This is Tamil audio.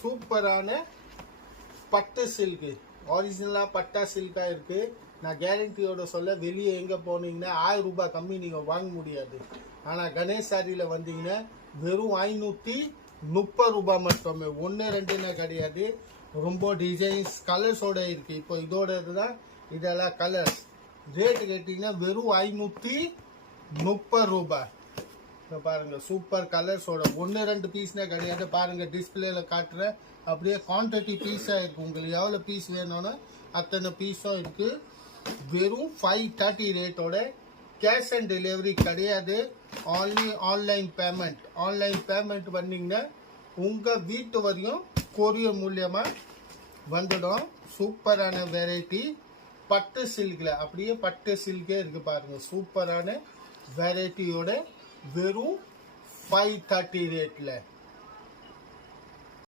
சூப்பரான பட்டு சில்கு, ஒரிஜினலா பட்டா சில்கா இருக்கு. நான் கேரண்டியோட சொல்ல, வெளியே எங்க போனீங்கன்னா 1000 ரூபாய் கம்மி நீங்க வாங்க முடியாது. ஆனா கணேஷ் சாரியில வந்தீங்கன்னா வெறும் 530 ரூபாய் மட்டுமே. 1 2 கிடையாது. ரொம்ப டிசைன்ஸ் கலர்ஸோட இருக்கு. இப்போ இதோட இதுதான், இதெல்லாம் கலர்ஸ். ரேட்டு கேட்டீங்கன்னா வெறும் 530 ரூபாய். பாருங்க சூப்பர் கலர்ஸோட 1 2 பீஸ்னா கிடையாது. பாருங்க டிஸ்பிளேல காட்டுற அப்படியே குவான்டிட்டி பீஸா இருக்கு. உங்களுக்கு எவ்வளவு பீஸ் வேணும்னா அத்தனை பீஸும் இருக்கு. வெறும் 530 ரேட்டோட. கேஷ் அண்ட் டெலிவரி கிடையாது. Only online payment. Online payment பண்ணீங்கன்னா உங்க வீட்டு வரையும் கொரியர் மூலியமா வந்துடும். சூப்பரான வெரைட்டி பட்டு சில்க்ல, அப்படியே பட்டு சில்கே இருக்கு பாருங்க. சூப்பரான வெரைட்டியோட வெறும் 530 ரேட்ல.